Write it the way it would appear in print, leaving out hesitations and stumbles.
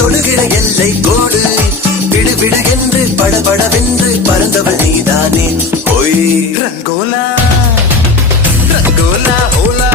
தொடுகிற எல்லை கோடு விடு விடு என்று படபடவென்று பறந்தவள் நீதானே. ஒய் ரங்கோலா ரங்கோலா ஓலா